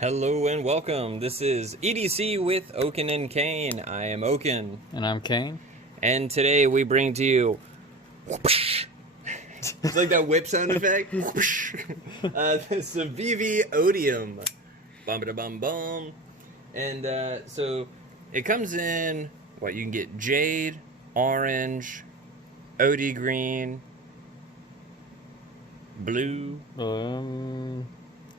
Hello and welcome. This is EDC with Oaken and Kane. I am Oaken. And I'm Kane. And today we bring to you... It's like that whip sound effect. The Civivi Odium. Bum-ba-da-bum-bum. And so it comes in, what, you can get jade, orange, OD green, blue.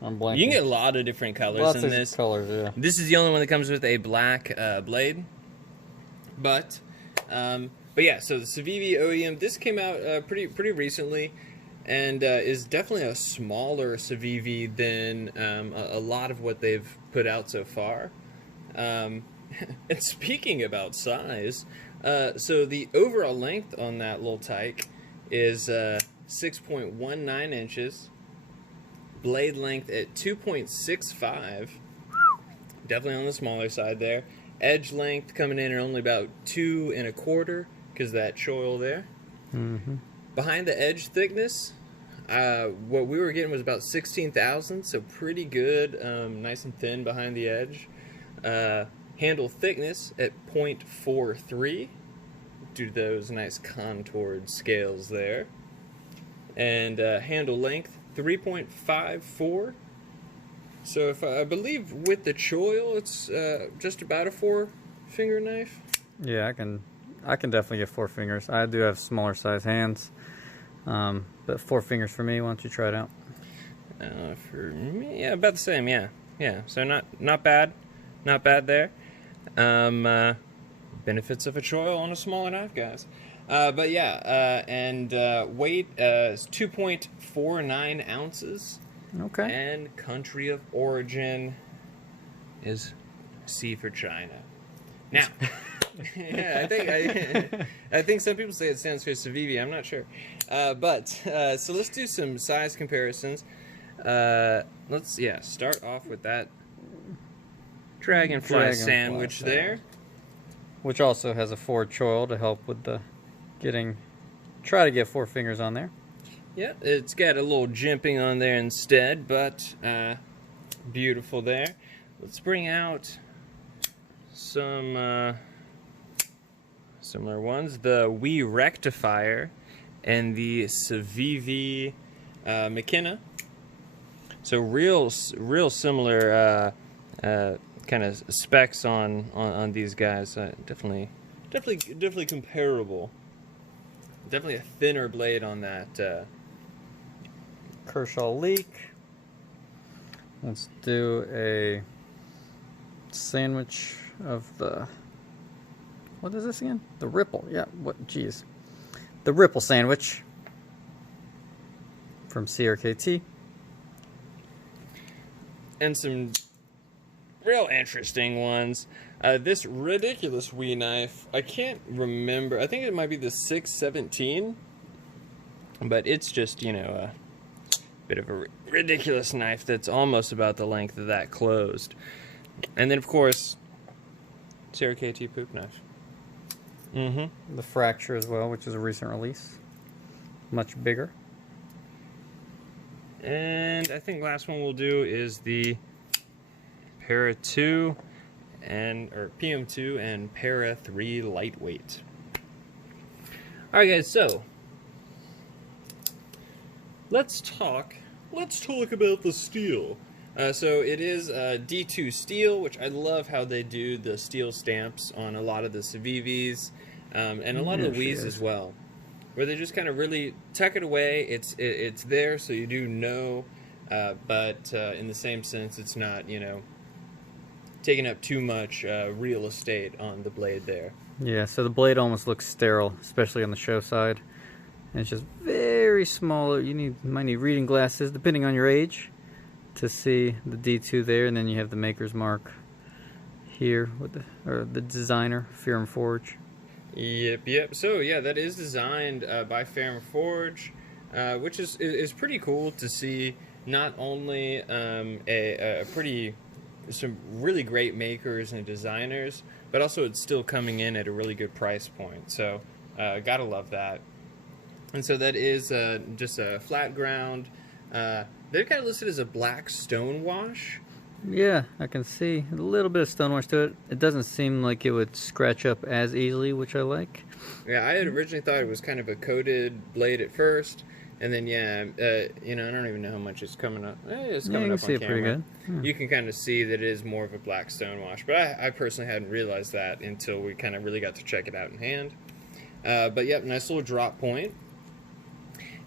I'm blanking. You can get a lot of different colors Lots in this. of colors, yeah. This is the only one that comes with a black blade. But yeah, so the Civivi Odium, this came out pretty recently, and is definitely a smaller Civivi than a lot of what they've put out so far. And speaking about size, so the overall length on that little tyke is 6.19 inches. Blade length at 2.65, definitely on the smaller side there. Edge length coming in at only about 2 1/4 because of that choil there. Mm-hmm. Behind the edge thickness, what we were getting was about 16 thousandths, so pretty good, nice and thin behind the edge. Handle thickness at 0.43 due to those nice contoured scales there. And handle length 3.54. So if I believe with the choil, it's just about a 4-finger knife. Yeah, I can definitely get 4 fingers. I do have smaller size hands, but 4 fingers for me. Why don't you try it out? For me, yeah, about the same. Yeah. So not bad there. Benefits of a choil on a smaller knife, guys. But yeah, and weight is 2.49 ounces. Okay. And country of origin is C for China. Now, yeah, I think some people say it stands for Civivi. I'm not sure. So let's do some size comparisons. Let's start off with that dragonfly sandwich there, which also has a forward choil to help with the try to get 4 fingers on there. Yeah, it's got a little jimping on there instead, but beautiful there. Let's bring out some similar ones. The Wii Rectifier and the Civivi McKenna. So real similar kind of specs on these guys. Definitely comparable. Definitely a thinner blade on that. Kershaw leak. Let's do a sandwich of the... What is this again? The Ripple. Yeah, what? Geez. The Ripple sandwich from CRKT. And some real interesting ones. This ridiculous Wii knife, I can't remember. I think it might be the 617, but it's just, a bit of a ridiculous knife that's almost about the length of that closed. And then, of course, CRKT poop knife. Mm-hmm. The Fracture as well, which is a recent release. Much bigger. And I think last one we'll do is the Para 2 or PM2 and Para 3 lightweight. All right, guys. So let's talk about the steel. So it is D2 steel, which I love how they do the steel stamps on a lot of the Civivis and a lot of the Wiis as well, where they just kind of really tuck it away. It's there, so you do know, but in the same sense, it's not taking up too much real estate on the blade there. Yeah, so the blade almost looks sterile, especially on the show side. And it's just very small. You might need reading glasses, depending on your age, to see the D2 there. And then you have the maker's mark here with the designer, Fear & Forge. Yep. So yeah, that is designed by Fear & Forge, which is pretty cool to see. Not only some really great makers and designers, but also it's still coming in at a really good price point. So gotta love that. And so that is just a flat ground. They're kind of listed as a black stone wash, Yeah, I can see a little bit of stonewash to it. It doesn't seem like it would scratch up as easily, which I like. Yeah, I had originally thought it was kind of a coated blade at first, and then I don't even know how much it's coming up. It's Yeah, coming you up can see on it pretty camera. good. Yeah. You can kind of see that it is more of a black stonewash, but I personally hadn't realized that until we kind of really got to check it out in hand. But yep, nice little drop point.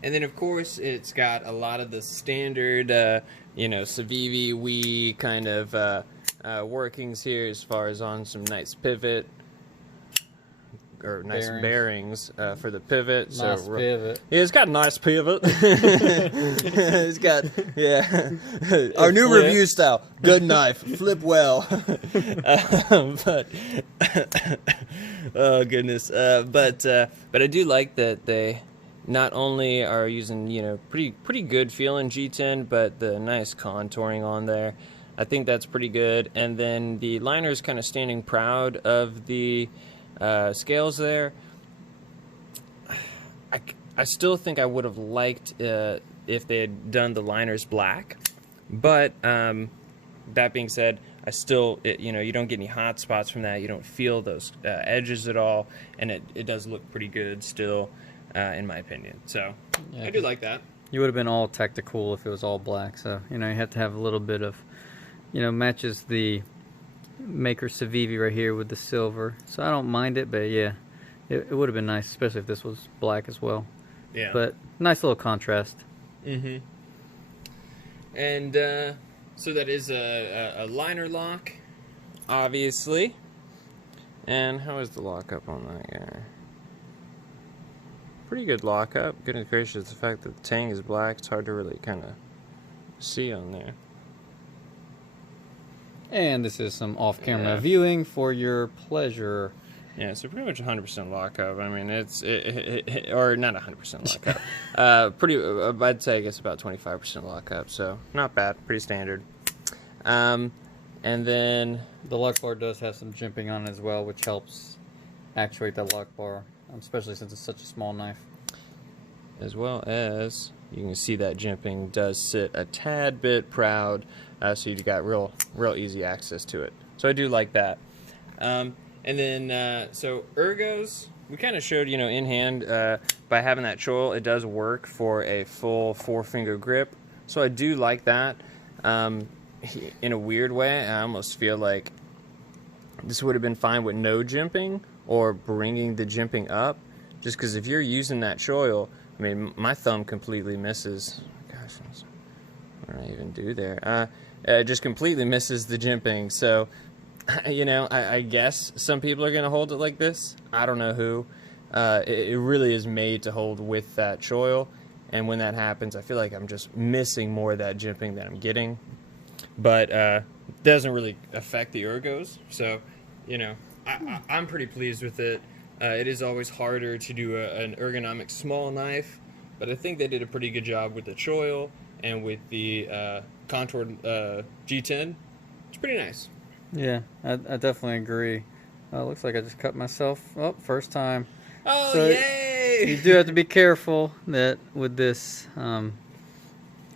And then, of course, it's got a lot of the standard, Civivi Wii kind of workings here as far as on some nice pivot, or nice bearings for the pivot. Nice pivot. Yeah, it's got a nice pivot. It's got, our new review style, good knife, flip well. But, oh goodness. But I do like that they not only are using, pretty good feeling G10, but the nice contouring on there. I think that's pretty good. And then the liner is kind of standing proud of the scales there. I still think I would have liked if they had done the liners black. But that being said, I still, you don't get any hot spots from that. You don't feel those edges at all. And it does look pretty good still. In my opinion. So, yeah, I do like that. You would have been all tactical if it was all black. So, you have to have a little bit of, matches the Maker Civivi right here with the silver. So I don't mind it, but yeah, it would have been nice, especially if this was black as well. Yeah. But nice little contrast. Mm-hmm. And so that is a liner lock, obviously. And how is the lockup on that guy? Pretty good lockup. Goodness gracious, the fact that the tang is black, it's hard to really kind of see on there. And this is some off-camera viewing for your pleasure. Yeah, so pretty much 100% lockup. I mean, or not 100% lockup. I'd say I guess about 25% lockup. So not bad, pretty standard. And then the lock bar does have some jimping on it as well, which helps actuate that lock bar. Especially since it's such a small knife. As well as, you can see that jimping does sit a tad bit proud, so you got real easy access to it. So I do like that. And then, so ergos, we kind of showed, in hand, by having that choil, it does work for a full 4-finger grip. So I do like that. In a weird way, I almost feel like this would have been fine with no jimping, or bringing the jimping up, just because if you're using that choil, I mean, my thumb completely misses. Gosh, what did I even do there? It just completely misses the jimping. So, I guess some people are going to hold it like this. I don't know who. It really is made to hold with that choil, and when that happens, I feel like I'm just missing more of that jimping than I'm getting. But doesn't really affect the ergos, so, I'm pretty pleased with it. It is always harder to do an ergonomic small knife, but I think they did a pretty good job with the choil and with the contoured G10. It's pretty nice. Yeah, I definitely agree. Looks like I just cut myself up first time. Oh, so yay! You do have to be careful that with this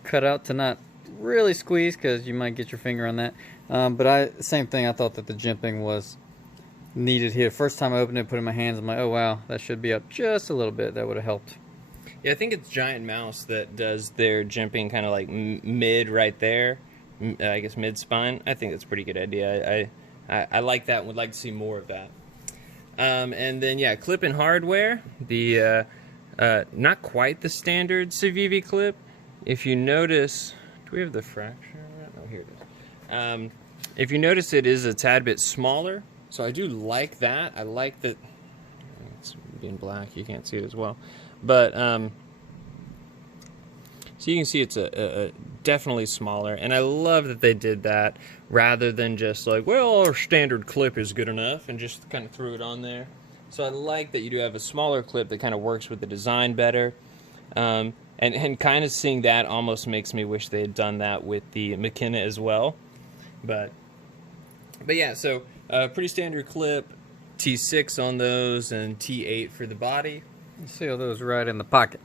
cutout to not really squeeze, because you might get your finger on that. But same thing, I thought that the jimping was needed here. First time I opened it, put it in my hands, I'm like, oh wow, that should be up just a little bit. That would have helped. Yeah, I think it's Giant Mouse that does their jimping kind of like mid right there. I guess mid spine. I think that's a pretty good idea. I like that and would like to see more of that. And then clip-in hardware. The not quite the standard Civivi clip. If you notice, do we have the fracture? Oh, here it is. If you notice, it is a tad bit smaller. So I do like that. I like that it's being black. You can't see it as well. But, so you can see it's a definitely smaller. And I love that they did that rather than just like, well, our standard clip is good enough and just kind of threw it on there. So I like that you do have a smaller clip that kind of works with the design better. And kind of seeing that almost makes me wish they had done that with the McKenna as well. But yeah, so pretty standard clip, T6 on those and T8 for the body. You see all those right in the pocket.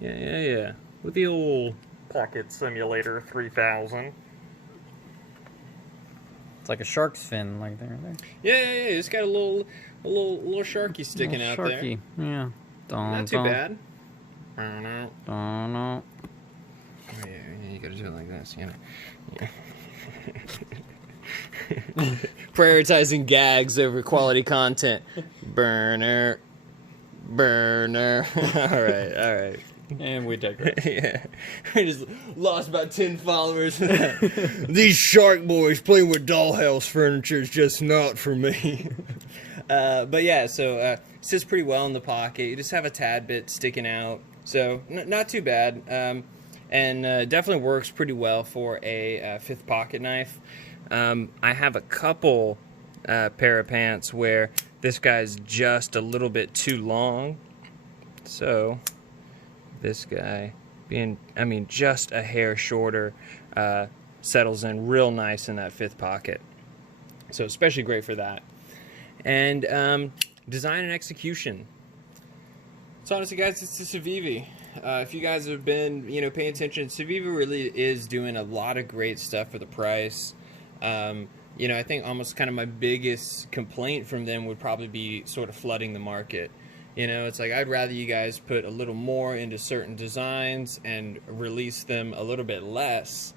Yeah. With the old Pocket Simulator 3000. It's like a shark's fin, like there. Yeah. It's got a little sharky sticking out sharky. there. Yeah. Not too bad. Don't know. Oh, yeah, you gotta do it like this, you know. Yeah. Prioritizing gags over quality content. Burner. All right. And we digress. Yeah. We just lost about 10 followers. These shark boys playing with dollhouse furniture is just not for me. But yeah, so it sits pretty well in the pocket. You just have a tad bit sticking out. So not too bad. And definitely works pretty well for a fifth pocket knife. I have a couple pair of pants where this guy's just a little bit too long. So this guy being, just a hair shorter, settles in real nice in that fifth pocket. So especially great for that. And design and execution. So honestly, guys, it's the Civivi. If you guys have been, paying attention, Civivi really is doing a lot of great stuff for the price. I think almost kind of my biggest complaint from them would probably be sort of flooding the market. It's like I'd rather you guys put a little more into certain designs and release them a little bit less,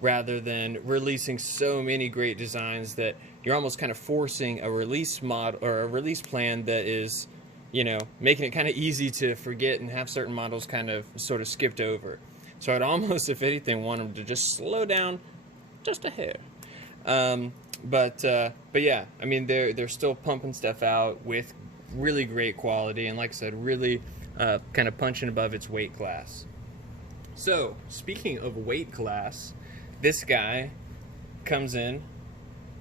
rather than releasing so many great designs that you're almost kind of forcing a release mod or a release plan that is, making it kind of easy to forget and have certain models kind of sort of skipped over. So I'd almost, if anything, want them to just slow down just a hair. But yeah, they're still pumping stuff out with really great quality, and like I said, really kind of punching above its weight class. So speaking of weight class, this guy comes in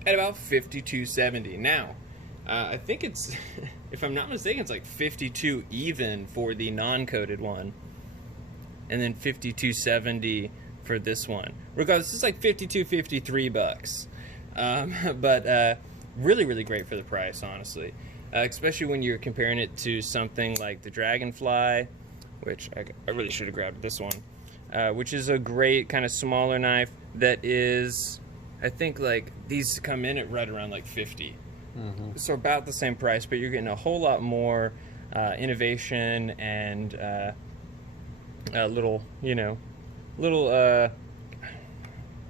at about $52.70. Now, I think it's, if I'm not mistaken, it's like $52 even for the non-coated one, and then $52.70 for this one. Regardless, it's like $53 but really, really great for the price, honestly. Especially when you're comparing it to something like the Dragonfly, which I really should have grabbed this one, which is a great kind of smaller knife that is, I think, like, these come in at right around like 50. Mm-hmm. So about the same price, but you're getting a whole lot more innovation and little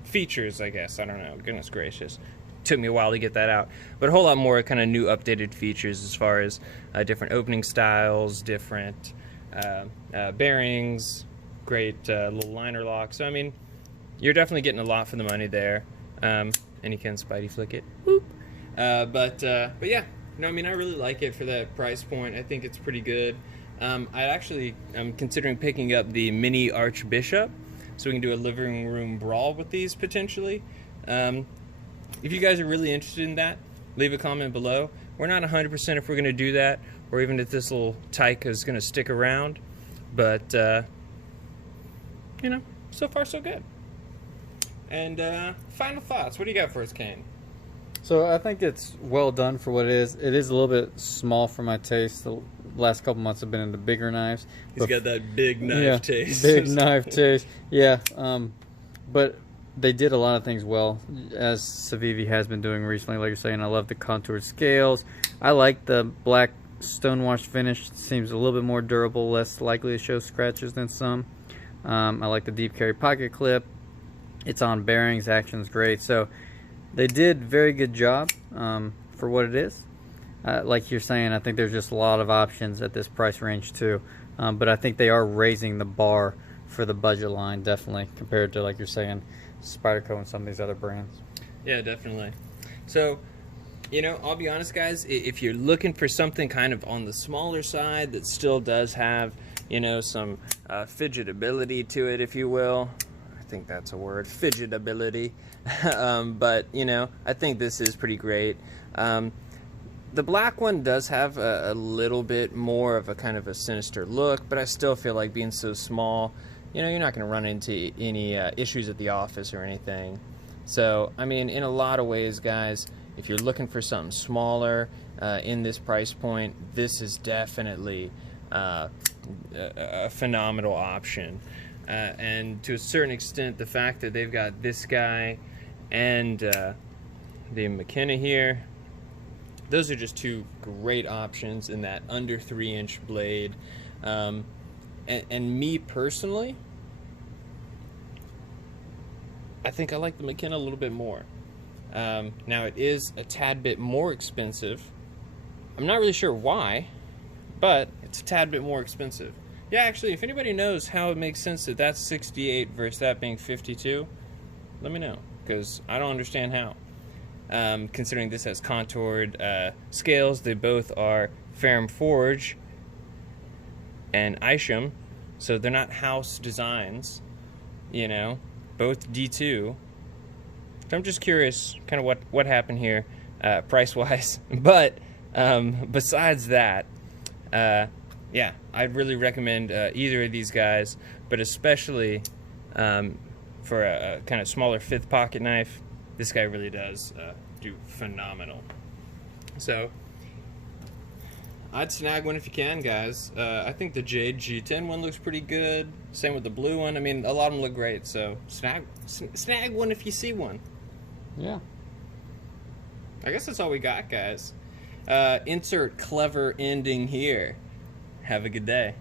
features, I guess. I don't know. Goodness gracious. Took me a while to get that out, but a whole lot more kind of new updated features as far as different opening styles, different bearings, great little liner lock. So you're definitely getting a lot for the money there, and you can Spidey flick it. Whoop. But yeah, I really like it for that price point. I think it's pretty good. I'm considering picking up the mini Archbishop, so we can do a living room brawl with these potentially. If you guys are really interested in that, leave a comment below. We're not 100% if we're going to do that, or even if this little tyke is going to stick around. But, so far so good. And final thoughts. What do you got for us, Kane? So I think it's well done for what it is. It is a little bit small for my taste. The last couple months have been into bigger knives. He's got that big knife taste. Big knife taste. Yeah. But they did a lot of things well, as Civivi has been doing recently. Like you're saying, I love the contoured scales. I like the black stonewashed finish. It seems a little bit more durable, less likely to show scratches than some. I like the deep carry pocket clip. It's on bearings. Action's great. So they did a very good job for what it is. Like you're saying, I think there's just a lot of options at this price range too. But I think they are raising the bar for the budget line, definitely, compared to, like you're saying, Spyderco and some of these other brands. Yeah, definitely. So, I'll be honest, guys, if you're looking for something kind of on the smaller side that still does have, some fidgetability to it, if you will. I think that's a word, fidgetability. But, I think this is pretty great. The black one does have a little bit more of a kind of a sinister look, but I still feel like being so small, you're not going to run into any issues at the office or anything. So, in a lot of ways, guys, if you're looking for something smaller in this price point, this is definitely a phenomenal option. And to a certain extent, the fact that they've got this guy and the McKenna here. Those are just two great options in that under 3-inch blade. And me personally, I think I like the McKenna a little bit more. Now it is a tad bit more expensive. I'm not really sure why, but it's a tad bit more expensive. Yeah, actually, if anybody knows how it makes sense that that's 68 versus that being 52, let me know, because I don't understand how. Considering this has contoured scales, they both are Ferrum Forge and Isham, so they're not house designs, you know, both D2. So I'm just curious kind of what happened here price-wise. But besides that, yeah, I'd really recommend either of these guys, but especially for a kind of smaller 5th pocket knife, this guy really does do phenomenal. So I'd snag one if you can, guys. I think the Jade G10 one looks pretty good. Same with the blue one. I mean, a lot of them look great, so snag one if you see one. Yeah. I guess that's all we got, guys. Insert clever ending here. Have a good day.